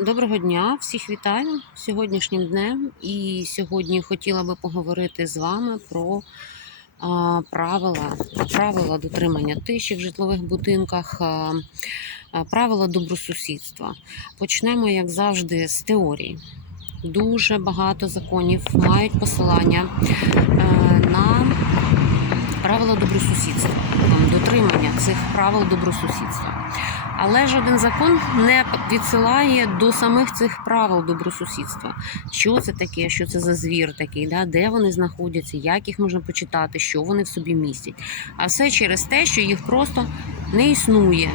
Доброго дня, всіх вітаю сьогоднішнім днем. І сьогодні хотіла би поговорити з вами про а, правила, правила дотримання тиші в житлових будинках, а, а, правила добросусідства. Почнемо, як завжди, з теорії. Дуже багато законів мають посилання е, на правила добросусідства, дотримання цих правил добросусідства. Але жоден закон не відсилає до самих цих правил добросусідства. Що це таке, що це за звір такий, да? де вони знаходяться, як їх можна почитати, що вони в собі містять. А все через те, що їх просто не існує.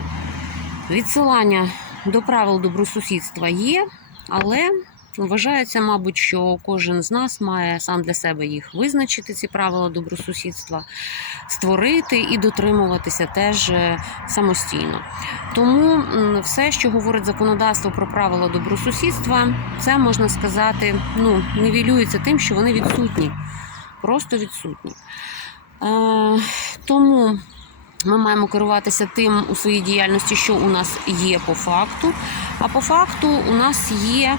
Відсилання до правил добросусідства є, але вважається, мабуть, що кожен з нас має сам для себе їх визначити, ці правила добросусідства, створити і дотримуватися теж е, самостійно. Тому все, що говорить законодавство про правила добросусідства, це можна сказати, ну, нівелюється тим, що вони відсутні, просто відсутні. Е, тому ми маємо керуватися тим у своїй діяльності, що у нас є по факту. А по факту у нас є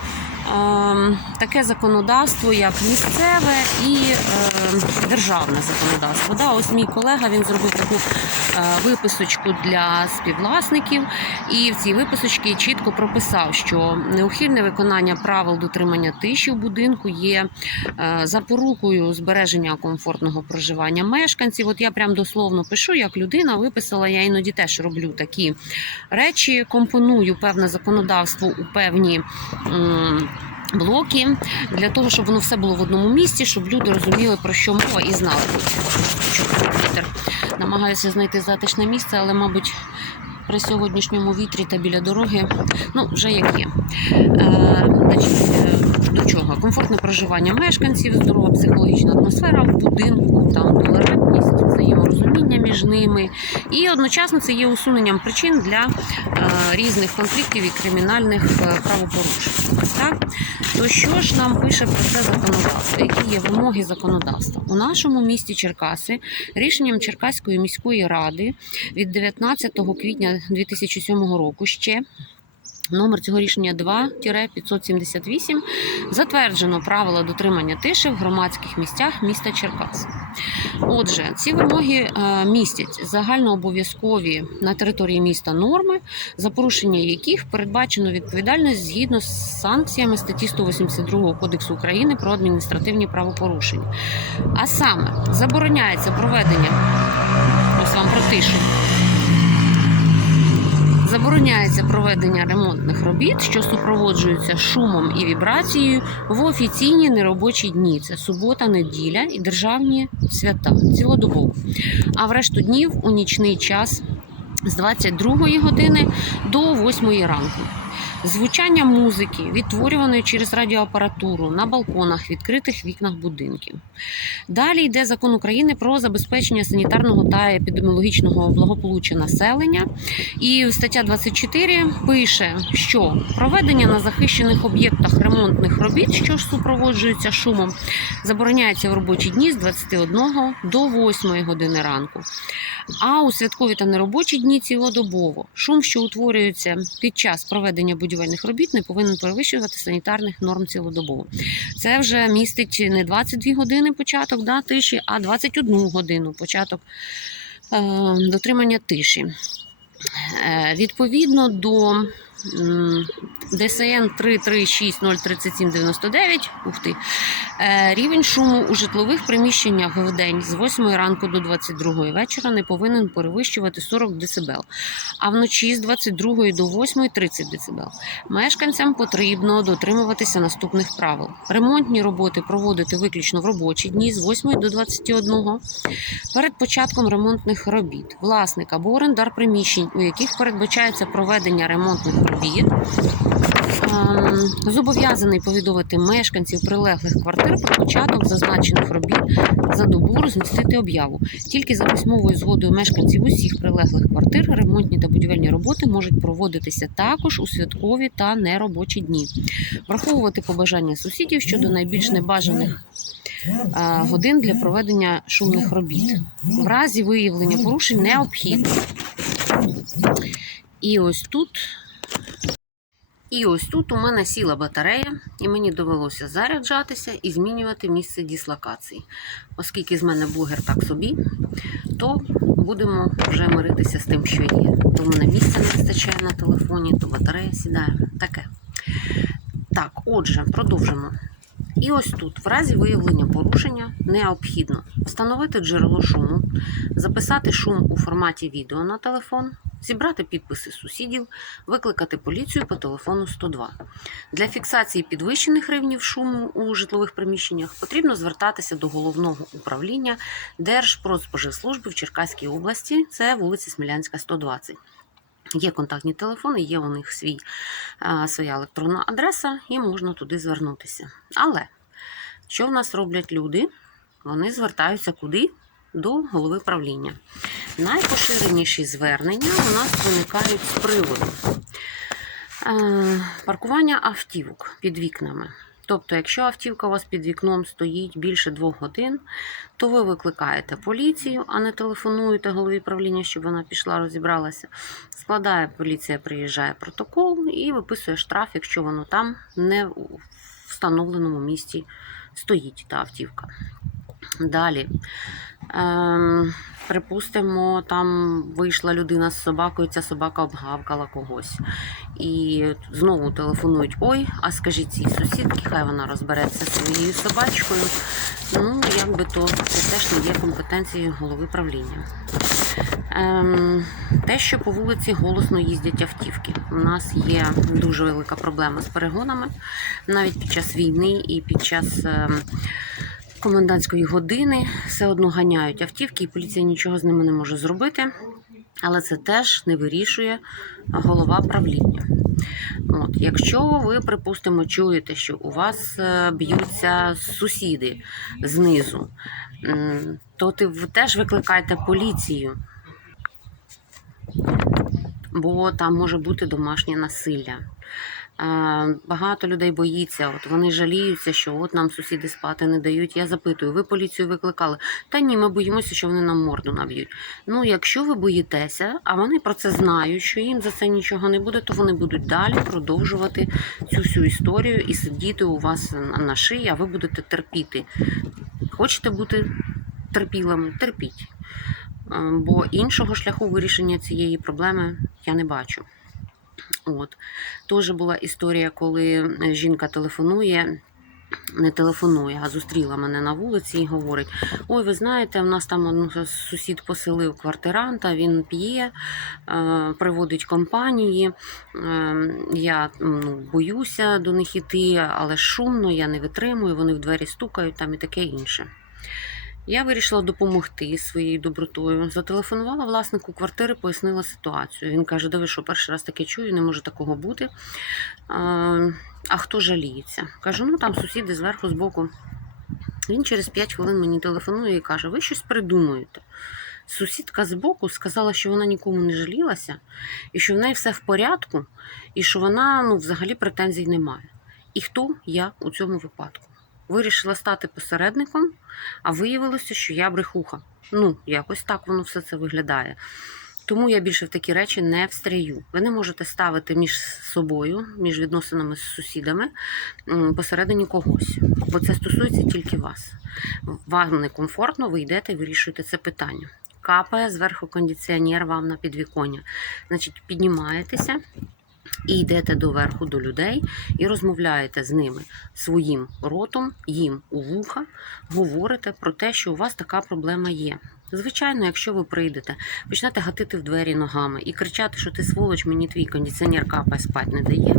таке законодавство, як місцеве і е, державне законодавство. Да, ось мій колега він зробив таку е, виписочку для співвласників, і в цій виписочці чітко прописав, що неухильне виконання правил дотримання тиші в будинку є е, запорукою збереження комфортного проживання мешканців. От я прям дословно пишу, як людина виписала. Я іноді теж роблю такі речі, компоную певне законодавство у певні. Блоки для того, щоб воно все було в одному місці, щоб люди розуміли про що мова і знали. Намагаюся знайти затишне місце, але, мабуть, при сьогоднішньому вітрі та біля дороги, ну, вже як є. Е, значить, е, до чого? Комфортне проживання мешканців, здорова психологічна атмосфера в будинку, там толерантність, взаєморозуміння між ними. І одночасно це є усуненням причин для е, різних конфліктів і кримінальних е, правопорушень. Так? То що ж нам пише про це законодавство? Які є вимоги законодавства? У нашому місті Черкаси рішенням Черкаської міської ради від 19 квітня 2007 року ще. Номер цього рішення 2-578 затверджено правила дотримання тиші в громадських місцях міста Черкас. Отже, ці вимоги е, містять загальнообов'язкові на території міста норми, за порушення яких передбачено відповідальність згідно з санкціями статті 182 Кодексу України про адміністративні правопорушення. А саме забороняється проведення ось вам про тишу. Забороняється проведення ремонтних робіт, що супроводжуються шумом і вібрацією в офіційні неробочі дні. Це субота, неділя і державні свята цілодобово. А в решту днів у нічний час з 22 години до 8 ранку. Звучання музики, відтворюваної через радіоапаратуру на балконах, відкритих вікнах будинків. Далі йде закон України про забезпечення санітарного та епідеміологічного благополуччя населення. І стаття 24 пише, що проведення на захищених об'єктах ремонтних робіт, що ж супроводжуються шумом, забороняється в робочі дні з 21 до 8 години ранку. А у святкові та неробочі дні цілодобово шум, що утворюється під час проведення будівельних робіт, не повинен перевищувати санітарних норм цілодобово. Це вже містить не 22 години початок да, тиші, а 21 годину початок е, дотримання тиші. Е, відповідно до ДСН 336-03799, ух ти, е, рівень шуму у житлових приміщеннях в день з 8 ранку до 22 вечора не повинен перевищувати 40 дБ, а вночі з 22 до 8 30 дБ. Мешканцям потрібно дотримуватися наступних правил: ремонтні роботи проводити виключно в робочі дні з 8 до 21 перед початком ремонтних робіт. Власник або орендар приміщень, у яких передбачається проведення ремонтних робіт, ем, зобов'язаний повідомити мешканців прилеглих квартир про початок зазначених робіт за добу розмістити об'яву. Тільки за письмовою згодою мешканців усіх прилеглих квартир ремонтні та будівельні роботи можуть проводитися також у святкові та неробочі дні. Враховувати побажання сусідів щодо найбільш небажаних е, годин для проведення шумних робіт. В разі виявлення порушень необхідно. І ось тут І ось тут у мене сіла батарея, і мені довелося заряджатися і змінювати місце дислокації. Оскільки з мене блогер так собі, то будемо вже миритися з тим, що є. То в мене місця не вистачає на телефоні, то батарея сідає. Таке. Так, отже, продовжимо. І ось тут, в разі виявлення порушення, необхідно встановити джерело шуму, записати шум у форматі відео на телефон, зібрати підписи сусідів, викликати поліцію по телефону 102. Для фіксації підвищених рівнів шуму у житлових приміщеннях потрібно звертатися до головного управління Держпродспоживслужби в Черкаській області, це вулиця Смілянська, 120. Є контактні телефони, є у них свій, своя електронна адреса, і можна туди звернутися. Але що в нас роблять люди? Вони звертаються куди? До голови правління. Найпоширеніші звернення у нас виникають з приводу е, паркування автівок під вікнами. Тобто, якщо автівка у вас під вікном стоїть більше двох годин, то ви викликаєте поліцію, а не телефонуєте голові правління, щоб вона пішла, розібралася. Складає поліція, приїжджає протокол і виписує штраф, якщо воно там не у встановленому місці стоїть та автівка. Далі. Ем, припустимо, там вийшла людина з собакою, ця собака обгавкала когось. І знову телефонують: ой, а скажіть цій сусідці, хай вона розбереться своєю собачкою. Ну, якби то це теж не є компетенцією голови правління. Ем, те, що по вулиці голосно їздять автівки. У нас є дуже велика проблема з перегонами навіть під час війни і під час. ем, комендантської години все одно ганяють автівки, і поліція нічого з ними не може зробити. Але це теж не вирішує голова правління. От, якщо ви, припустимо, чуєте, що у вас е, б'ються сусіди знизу, то ти теж викликайте поліцію, бо там може бути домашнє насилля. Е, Багато людей боїться, от вони жаліються, що от нам сусіди спати не дають. Я запитую, ви поліцію викликали? Та ні, ми боїмося, що вони нам морду наб'ють. Ну, якщо ви боїтеся, а вони про це знають, що їм за це нічого не буде, то вони будуть далі продовжувати цю всю історію і сидіти у вас на- шиї, а ви будете терпіти. Хочете бути терпілими, терпіть. Е, Бо іншого шляху вирішення цієї проблеми я не бачу. От. Теж була історія, коли е, жінка телефонує. Не телефонує, а зустріла мене на вулиці і говорить: Ой, ви знаєте, в нас там сусід поселив квартиранта, він п'є, е, приводить компанії. Е, я ну, боюся до них іти, але шумно, я не витримую, вони в двері стукають там і таке інше. Я вирішила допомогти своєю добротою. Зателефонувала власнику квартири, пояснила ситуацію. Він каже: Диви, що перший раз таке чую, не може такого бути. А, а хто жаліється? Кажу, ну там сусіди зверху, збоку. Він через 5 хвилин мені телефонує і каже: Ви щось придумуєте. Сусідка збоку сказала, що вона нікому не жалілася, і що в неї все в порядку, і що вона ну, взагалі претензій не має. І хто я у цьому випадку? Вирішила стати посередником, а виявилося, що я брехуха. Ну, якось так воно все це виглядає. Тому я більше в такі речі не встряю. Ви не можете ставити між собою, між відносинами з сусідами посередині когось, бо це стосується тільки вас. Вам некомфортно, ви йдете і вирішуєте це питання. Капає зверху кондиціонер вам на підвіконня. Значить, піднімаєтеся і йдете доверху до людей і розмовляєте з ними своїм ротом, їм у вуха, говорите про те, що у вас така проблема є. Звичайно, якщо ви прийдете, почнете гатити в двері ногами і кричати, що ти сволоч, мені твій кондиціонер капає спать не дає,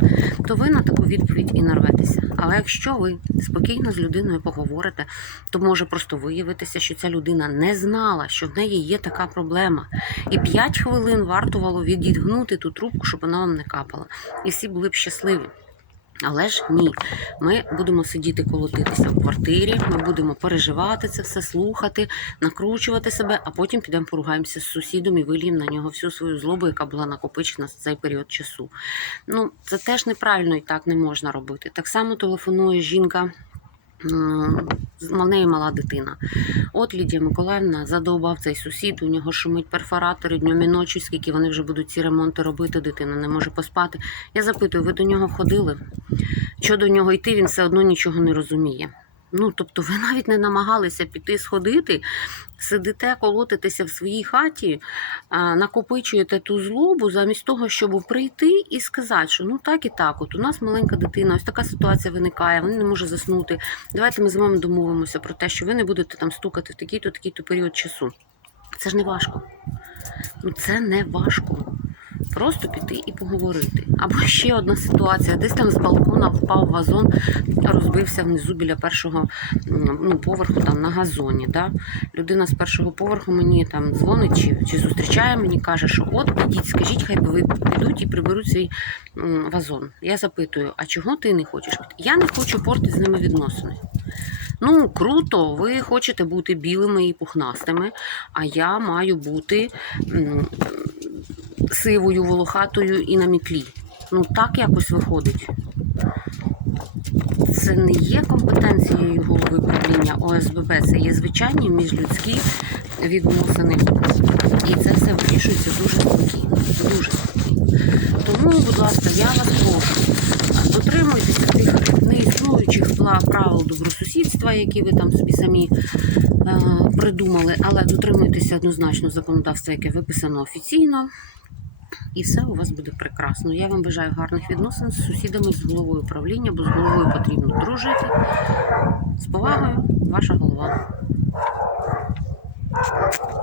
то ви на таку відповідь і нарветеся. Але якщо ви спокійно з людиною поговорите, то може просто виявитися, що ця людина не знала, що в неї є така проблема. І 5 хвилин вартувало відігнути ту трубку, щоб вона вам не капала. І всі були б щасливі. Але ж ні, ми будемо сидіти колотитися в квартирі, ми будемо переживати це все, слухати, накручувати себе, а потім підемо поругаємося з сусідом і вильємо на нього всю свою злобу, яка була накопичена за цей період часу. Ну, це теж неправильно і так не можна робити. Так само телефонує жінка з- в неї мала дитина. От Лідія Миколаївна задовбав цей сусід, у нього шумить перфоратори днем і ночі, скільки вони вже будуть ці ремонти робити, дитина не може поспати. Я запитую, ви до нього ходили? Що до нього йти, він все одно нічого не розуміє. Ну, тобто, ви навіть не намагалися піти сходити, сидите, колотитеся в своїй хаті, накопичуєте ту злобу замість того, щоб прийти і сказати, що ну так і так, от у нас маленька дитина, ось така ситуація виникає, він не може заснути. Давайте ми з вами домовимося про те, що ви не будете там стукати в такий-то, такий-то період часу. Це ж не важко. Ну, це не важко. Просто піти і поговорити. Або ще одна ситуація: десь там з балкона впав вазон, розбився внизу біля першого ну, поверху там на газоні. Да? Людина з першого поверху мені там дзвонить чи, чи зустрічає мені, каже, що от підіть, скажіть, хай ви підуть і приберуть свій вазон. Я запитую, а чого ти не хочеш? Я не хочу портити з ними відносини. Ну, круто, ви хочете бути білими і пухнастими, а я маю бути сивою, волохатою і на мітлі. Ну, так якось виходить. Це не є компетенцією голови правління ОСББ, це є звичайні міжлюдські відносини. І це все вирішується дуже спокійно. Дуже спокійно. Тому, будь ласка, я вас прошу, дотримуйтеся тих неіснуючих правил добросусідства, які ви там собі самі е, придумали, але дотримуйтеся однозначно законодавства, яке виписано офіційно. І все у вас буде прекрасно. Я вам бажаю гарних відносин з сусідами, з головою правління, бо з головою потрібно дружити. З повагою, ваша голова.